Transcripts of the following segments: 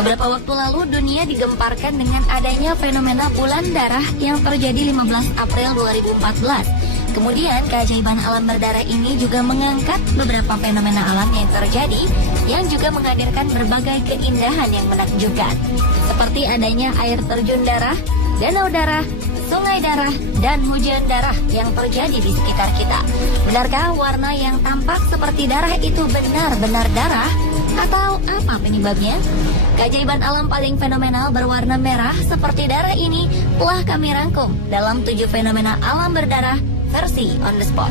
Beberapa waktu lalu dunia digemparkan dengan adanya fenomena bulan darah yang terjadi 15 April 2014. Kemudian keajaiban alam berdarah ini juga mengangkat beberapa fenomena alam yang terjadi yang juga menghadirkan berbagai keindahan yang menakjubkan. Seperti adanya air terjun darah, danau darah, sungai darah, dan hujan darah yang terjadi di sekitar kita. Benarkah warna yang tampak seperti darah itu benar-benar darah? Atau apa penyebabnya? Keajaiban alam paling fenomenal berwarna merah seperti darah ini telah kami rangkum dalam 7 fenomena alam berdarah versi on the spot.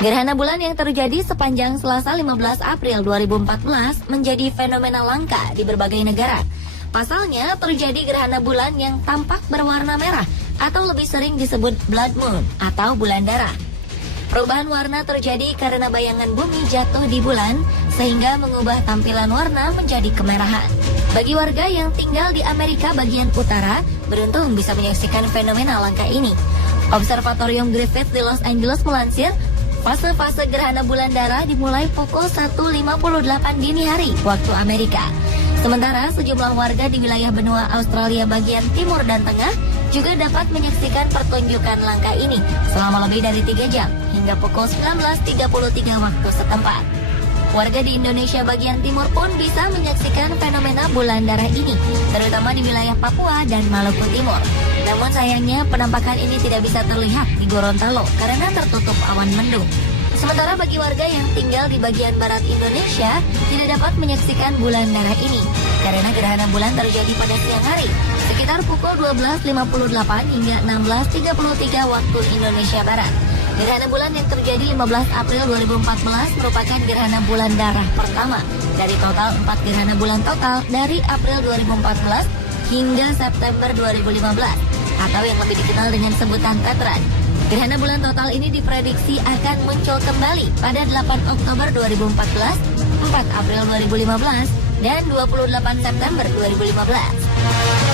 Gerhana bulan yang terjadi sepanjang Selasa 15 April 2014 menjadi fenomena langka di berbagai negara. Pasalnya terjadi gerhana bulan yang tampak berwarna merah atau lebih sering disebut blood moon atau bulan darah. Perubahan warna terjadi karena bayangan bumi jatuh di bulan sehingga mengubah tampilan warna menjadi kemerahan. Bagi warga yang tinggal di Amerika bagian utara, beruntung bisa menyaksikan fenomena langka ini. Observatorium Griffith di Los Angeles melansir, fase-fase gerhana bulan darah dimulai pukul 1.58 dini hari waktu Amerika. Sementara sejumlah warga di wilayah benua Australia bagian timur dan tengah juga dapat menyaksikan pertunjukan langka ini selama lebih dari 3 jam hingga pukul 19.33 waktu setempat. Warga di Indonesia bagian timur pun bisa menyaksikan fenomena bulan darah ini, terutama di wilayah Papua dan Maluku Timur. Namun sayangnya penampakan ini tidak bisa terlihat di Gorontalo karena tertutup awan mendung. Sementara bagi warga yang tinggal di bagian barat Indonesia tidak dapat menyaksikan bulan darah ini karena gerhana bulan terjadi pada siang hari sekitar pukul 12.58 hingga 16.33 waktu Indonesia Barat. Gerhana bulan yang terjadi 15 April 2014 merupakan gerhana bulan darah pertama dari total 4 gerhana bulan total dari April 2014 hingga September 2015 atau yang lebih dikenal dengan sebutan Tetran. Gerhana bulan total ini diprediksi akan muncul kembali pada 8 Oktober 2014, 4 April 2015, dan 28 September 2015.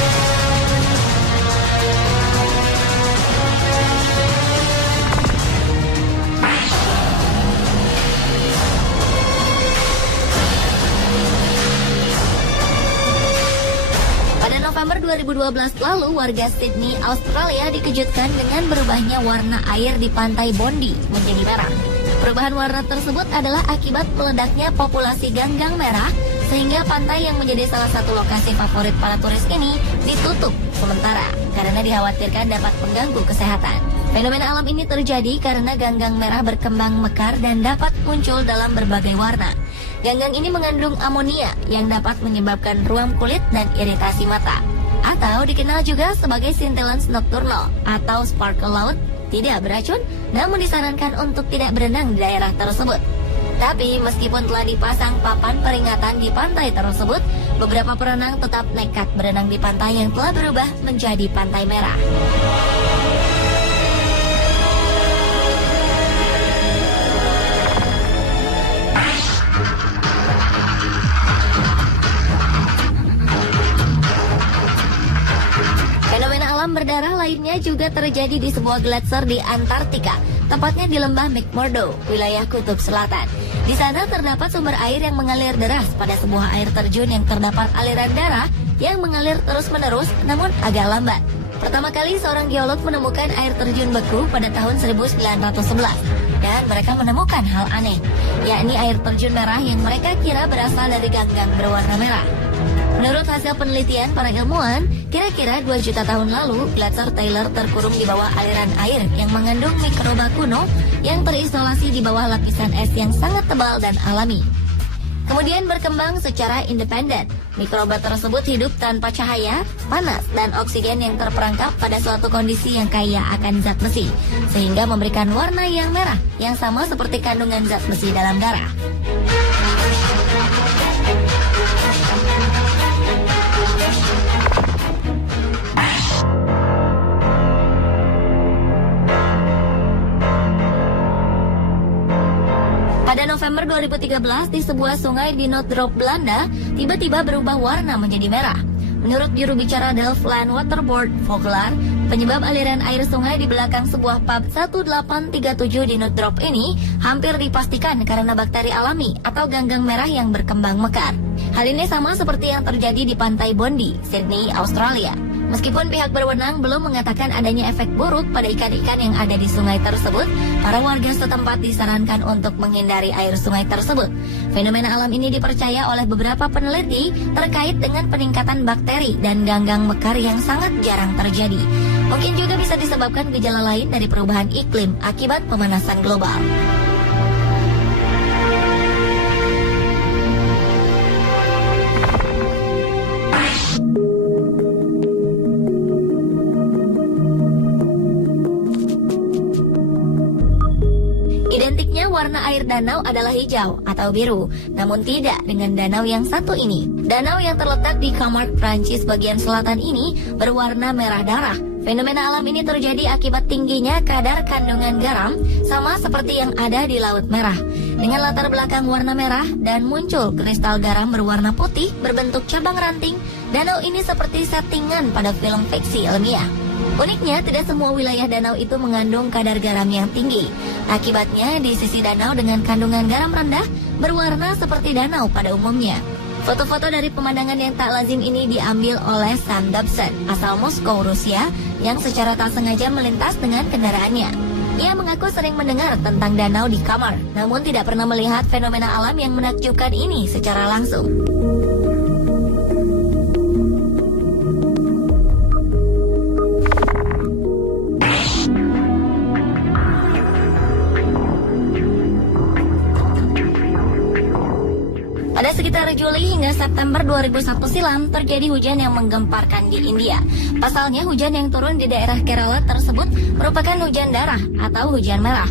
November 2012 lalu, warga Sydney, Australia dikejutkan dengan berubahnya warna air di pantai Bondi menjadi merah. Perubahan warna tersebut adalah akibat meledaknya populasi ganggang merah sehingga pantai yang menjadi salah satu lokasi favorit para turis ini ditutup sementara karena dikhawatirkan dapat mengganggu kesehatan. Fenomena alam ini terjadi karena ganggang merah berkembang mekar dan dapat muncul dalam berbagai warna. Ganggang ini mengandung amonia yang dapat menyebabkan ruam kulit dan iritasi mata. Atau dikenal juga sebagai scintillant nocturnal atau sparkle laut, tidak beracun, namun disarankan untuk tidak berenang di daerah tersebut. Tapi meskipun telah dipasang papan peringatan di pantai tersebut, beberapa perenang tetap nekat berenang di pantai yang telah berubah menjadi pantai merah. Berdarah lainnya juga terjadi di sebuah gletser di Antartika, tepatnya di lembah McMurdo, wilayah Kutub Selatan. Di sana terdapat sumber air yang mengalir deras pada sebuah air terjun yang terdapat aliran darah yang mengalir terus-menerus namun agak lambat. Pertama kali seorang geolog menemukan air terjun beku pada tahun 1911 dan mereka menemukan hal aneh, yakni air terjun merah yang mereka kira berasal dari ganggang berwarna merah. Menurut hasil penelitian para ilmuwan, kira-kira 2 juta tahun lalu, gletser Taylor terkurung di bawah aliran air yang mengandung mikroba kuno yang terisolasi di bawah lapisan es yang sangat tebal dan alami. Kemudian berkembang secara independen. Mikroba tersebut hidup tanpa cahaya, panas, dan oksigen yang terperangkap pada suatu kondisi yang kaya akan zat besi, sehingga memberikan warna yang merah yang sama seperti kandungan zat besi dalam darah. Pada November 2013, di sebuah sungai di Noordrop, Belanda, tiba-tiba berubah warna menjadi merah. Menurut juru bicara Delft Land Water Board, Vogelaar, penyebab aliran air sungai di belakang sebuah pub 1837 di Noordrop ini hampir dipastikan karena bakteri alami atau ganggang merah yang berkembang mekar. Hal ini sama seperti yang terjadi di pantai Bondi, Sydney, Australia. Meskipun pihak berwenang belum mengatakan adanya efek buruk pada ikan-ikan yang ada di sungai tersebut, para warga setempat disarankan untuk menghindari air sungai tersebut. Fenomena alam ini dipercaya oleh beberapa peneliti terkait dengan peningkatan bakteri dan ganggang mekar yang sangat jarang terjadi. Mungkin juga bisa disebabkan gejala lain dari perubahan iklim akibat pemanasan global. Identiknya warna air danau adalah hijau atau biru, namun tidak dengan danau yang satu ini. Danau yang terletak di Camargue, Prancis bagian selatan ini berwarna merah darah. Fenomena alam ini terjadi akibat tingginya kadar kandungan garam, sama seperti yang ada di Laut Merah. Dengan latar belakang warna merah dan muncul kristal garam berwarna putih berbentuk cabang ranting, danau ini seperti settingan pada film fiksi ilmiah. Uniknya, tidak semua wilayah danau itu mengandung kadar garam yang tinggi. Akibatnya, di sisi danau dengan kandungan garam rendah berwarna seperti danau pada umumnya. Foto-foto dari pemandangan yang tak lazim ini diambil oleh Sam Dobson, asal Moskow, Rusia, yang secara tak sengaja melintas dengan kendaraannya. Ia mengaku sering mendengar tentang danau di Camargue, namun tidak pernah melihat fenomena alam yang menakjubkan ini secara langsung. Pada sekitar Juli hingga September 2001 silam terjadi hujan yang menggemparkan di India. Pasalnya hujan yang turun di daerah Kerala tersebut merupakan hujan darah atau hujan merah.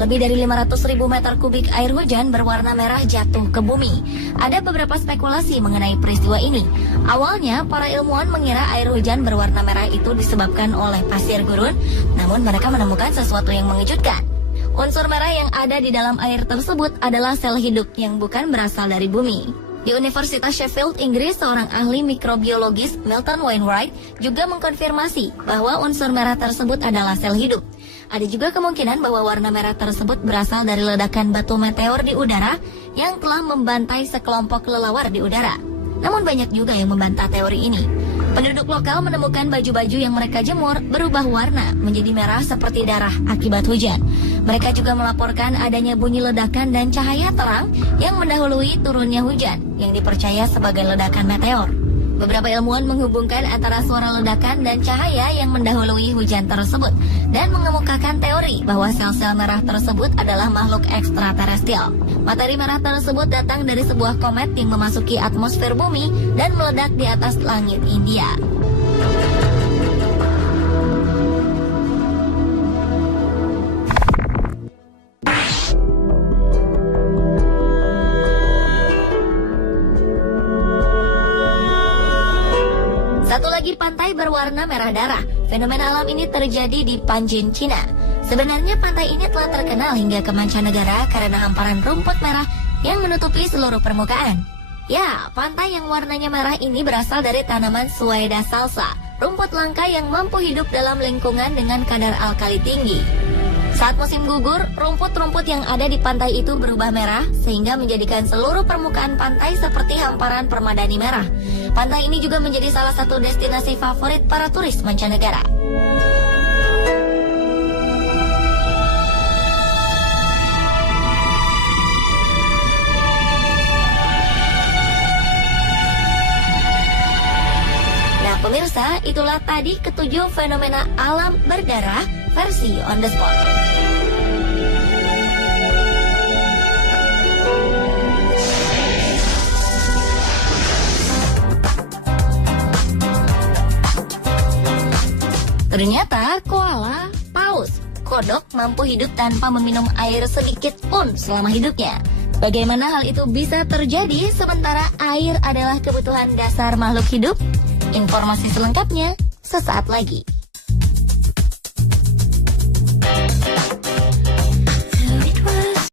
Lebih dari 500.000 meter kubik air hujan berwarna merah jatuh ke bumi. Ada beberapa spekulasi mengenai peristiwa ini. Awalnya para ilmuwan mengira air hujan berwarna merah itu disebabkan oleh pasir gurun, namun mereka menemukan sesuatu yang mengejutkan. Unsur merah yang ada di dalam air tersebut adalah sel hidup yang bukan berasal dari bumi. Di Universitas Sheffield, Inggris, seorang ahli mikrobiologis, Milton Wainwright, juga mengkonfirmasi bahwa unsur merah tersebut adalah sel hidup. Ada juga kemungkinan bahwa warna merah tersebut berasal dari ledakan batu meteor di udara yang telah membantai sekelompok kelelawar di udara. Namun banyak juga yang membantah teori ini. Penduduk lokal menemukan baju-baju yang mereka jemur berubah warna menjadi merah seperti darah akibat hujan. Mereka juga melaporkan adanya bunyi ledakan dan cahaya terang yang mendahului turunnya hujan yang dipercaya sebagai ledakan meteor. Beberapa ilmuwan menghubungkan antara suara ledakan dan cahaya yang mendahului hujan tersebut dan mengemukakan teori bahwa sel-sel merah tersebut adalah makhluk ekstraterestrial. Materi merah tersebut datang dari sebuah komet yang memasuki atmosfer bumi dan meledak di atas langit India. Satu lagi pantai berwarna merah darah. Fenomena alam ini terjadi di Panjin, Cina. Sebenarnya pantai ini telah terkenal hingga ke mancanegara karena hamparan rumput merah yang menutupi seluruh permukaan. Ya, pantai yang warnanya merah ini berasal dari tanaman Suaeda salsa, rumput langka yang mampu hidup dalam lingkungan dengan kadar alkali tinggi. Saat musim gugur, rumput-rumput yang ada di pantai itu berubah merah sehingga menjadikan seluruh permukaan pantai seperti hamparan permadani merah. Pantai ini juga menjadi salah satu destinasi favorit para turis mancanegara. Nah pemirsa, itulah tadi ketujuh fenomena alam berdarah versi on the spot. Ternyata koala, paus, kodok mampu hidup tanpa meminum air sedikit pun selama hidupnya. Bagaimana hal itu bisa terjadi sementara air adalah kebutuhan dasar makhluk hidup? Informasi selengkapnya sesaat lagi.